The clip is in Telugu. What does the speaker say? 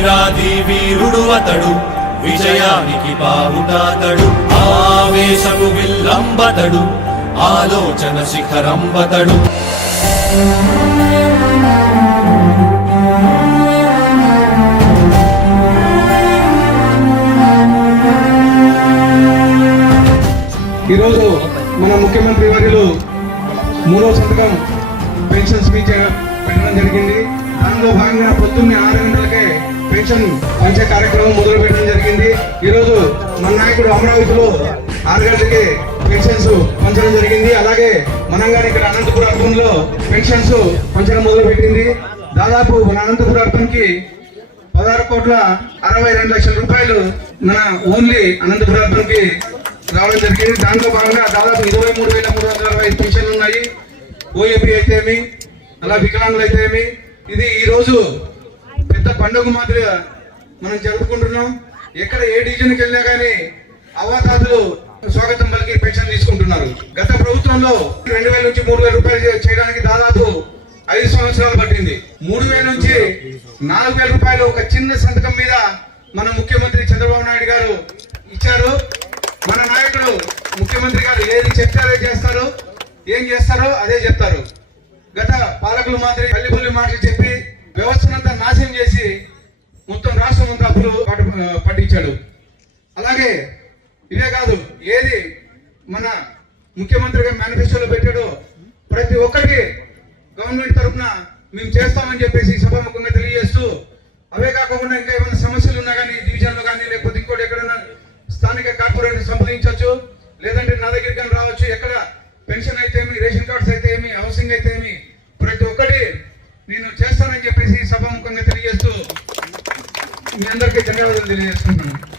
వీరాది వీరుడు అతడు విజయానికి బావుటాతడు ఆవేశము విల్లంబతడు ఆలోచన శిఖరంబతడు. ఈరోజు మన ముఖ్యమంత్రి వర్యులు మూడో సంతకం పెన్షన్ స్పీచ్ పెట్టడం జరిగింది. దానిలో భాగంగా పొద్దున్నే ఆరు గంటలకే పెన్షన్ పంచే కార్యక్రమం మొదలు పెట్టడం జరిగింది. ఈరోజు మన నాయకుడు అమరావతిలో ఆరు గంటలకి పెన్షన్స్ పంచడం జరిగింది. అలాగే మనంగా ఇక్కడ అనంతపురం అర్బన్లో పెన్షన్స్ పంచడం మొదలు పెట్టింది. దాదాపు మన అనంతపురం అర్బన్కి పదహారు కోట్ల అరవై రెండు లక్షల రూపాయలు మన ఓన్లీ అనంతపురం అర్బన్కి రావడం జరిగింది. దాంట్లో భాగంగా దాదాపు ఇరవై మూడు వేల మూడు వందల అరవై పెన్షన్లు ఉన్నాయి. ఓఏపీ అయితే ఏమి అలా వికలాంగులు అయితే ఏమి ఇది ఈ రోజు పెద్ద పండుగ మాదిరిగా మనం జరుపుకుంటున్నాం. ఎక్కడ ఏ డివిజన్కి వెళ్ళినా కానీ అవ్వాతాతలు స్వాగతం పలికి పెన్షన్ తీసుకుంటున్నారు. గత ప్రభుత్వంలో రెండు వేల నుంచి మూడు వేల రూపాయలు చేయడానికి దాదాపు ఐదు సంవత్సరాలు పట్టింది. మూడు వేల నుంచి నాలుగు వేల రూపాయలు ఒక చిన్న సంతకం మీద మన ముఖ్యమంత్రి చంద్రబాబు నాయుడు గారు ఇచ్చారు. మన నాయకుడు ముఖ్యమంత్రి గారు ఏది చెప్తారో చేస్తారు. ఏం చేస్తారో అదే చెప్తారు. గత పాలకులు మాదిరి పల్లి పల్లి మాటలు చెప్పి వ్యవస్థనంతా నాశనం చేసి మొత్తం రాష్ట్రం అంతా అప్పులు పట్టించాడు. అలాగే ఇదే కాదు ఏది మన ముఖ్యమంత్రిగా మేనిఫెస్టోలో పెట్టాడో ప్రతి ఒక్కరికి గవర్నమెంట్ తరఫున మేము చేస్తామని చెప్పేసి సభాముఖంగా తెలియజేస్తూ అవే కాకుండా ఇంకా ఏమైనా సమస్యలు ఉన్నా కానీ డివిజన్లో కానీ లేకపోతే ఇంకోటి ఎక్కడైనా స్థానిక కార్పొరేట్ సంప్రదించవచ్చు లేదంటే నా దగ్గరికి కానీ రావచ్చు ఎక్కడ పెన్షన్ అయితే ఏమి రేషన్ కార్డ్స్ అయితే ఏమి హౌసింగ్ అయితే ఏమి ప్రతి ఒక్కటి నేను చేస్తానని చెప్పేసి సభాముఖంగా తెలియజేస్తూ మీ అందరికీ ధన్యవాదాలు తెలియజేస్తున్నాను.